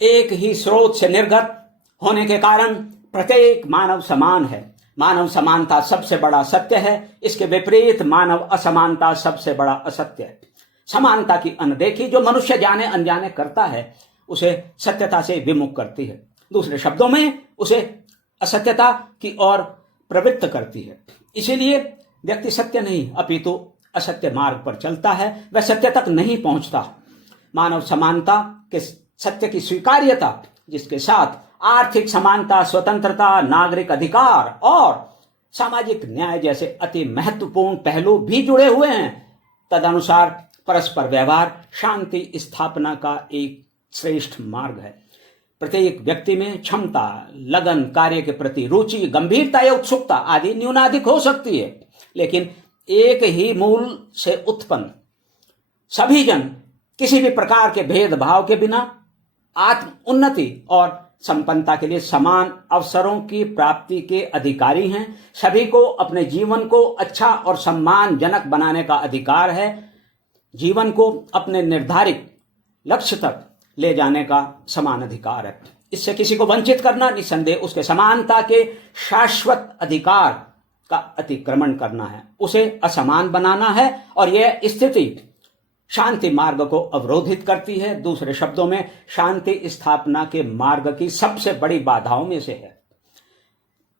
एक ही स्रोत से निर्गत होने के कारण प्रत्येक मानव समान है। मानव समानता सबसे बड़ा सत्य है, इसके विपरीत मानव असमानता सबसे बड़ा असत्य है। समानता की अनदेखी जो मनुष्य जाने अनजाने करता है उसे सत्यता से विमुख करती है, दूसरे शब्दों में उसे असत्यता की ओर प्रवृत्त करती है। इसीलिए व्यक्ति सत्य नहीं अपितु असत्य मार्ग पर चलता है, वह सत्य तक नहीं पहुंचता। मानव समानता के सत्य की स्वीकार्यता, जिसके साथ आर्थिक समानता, स्वतंत्रता, नागरिक अधिकार और सामाजिक न्याय जैसे अति महत्वपूर्ण पहलू भी जुड़े हुए हैं, तदनुसार परस्पर व्यवहार शांति स्थापना का एक श्रेष्ठ मार्ग है। प्रत्येक व्यक्ति में क्षमता, लगन, कार्य के प्रति रुचि, गंभीरता या उत्सुकता आदि न्यूनाधिक हो सकती है, लेकिन एक ही मूल से उत्पन्न सभी जन किसी भी प्रकार के भेदभाव के बिना आत्म उन्नति और संपन्नता के लिए समान अवसरों की प्राप्ति के अधिकारी हैं। सभी को अपने जीवन को अच्छा और सम्मानजनक बनाने का अधिकार है। जीवन को अपने निर्धारित लक्ष्य तक ले जाने का समान अधिकार है। इससे किसी को वंचित करना निसंदेह उसके समानता के शाश्वत अधिकार का अतिक्रमण करना है, उसे असमान बनाना है, और यह स्थिति शांति मार्ग को अवरोधित करती है। दूसरे शब्दों में शांति स्थापना के मार्ग की सबसे बड़ी बाधाओं में से है।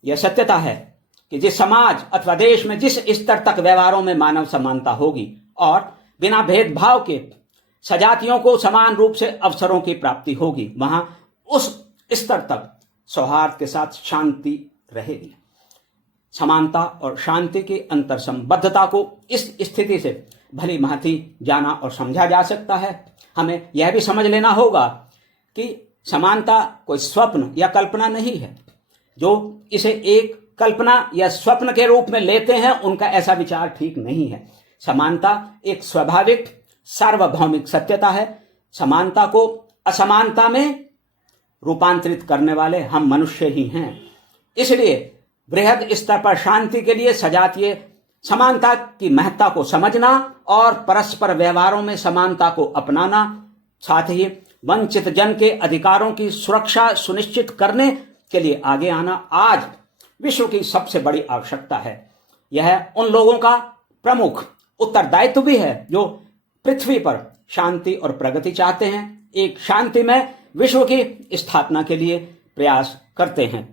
यह सत्यता है कि जिस समाज अथवा देश में जिस स्तर तक व्यवहारों में मानव समानता होगी और बिना भेदभाव के सजातियों को समान रूप से अवसरों की प्राप्ति होगी, वहां उस स्तर तक सौहार्द के साथ शांति रहेगी। समानता और शांति की अंतर संबद्धता को इस स्थिति से भली भांति जाना और समझा जा सकता है। हमें यह भी समझ लेना होगा कि समानता कोई स्वप्न या कल्पना नहीं है। जो इसे एक कल्पना या स्वप्न के रूप में लेते हैं उनका ऐसा विचार ठीक नहीं है। समानता एक स्वाभाविक सार्वभौमिक सत्यता है। समानता को असमानता में रूपांतरित करने वाले हम मनुष्य ही हैं। इसलिए बृहद स्तर पर शांति के लिए सजातीय समानता की महत्ता को समझना और परस्पर व्यवहारों में समानता को अपनाना, साथ ही वंचित जन के अधिकारों की सुरक्षा सुनिश्चित करने के लिए आगे आना आज विश्व की सबसे बड़ी आवश्यकता है। यह उन लोगों का प्रमुख उत्तरदायित्व भी है जो पृथ्वी पर शांति और प्रगति चाहते हैं, एक शांतिमय विश्व की स्थापना के लिए प्रयास करते हैं।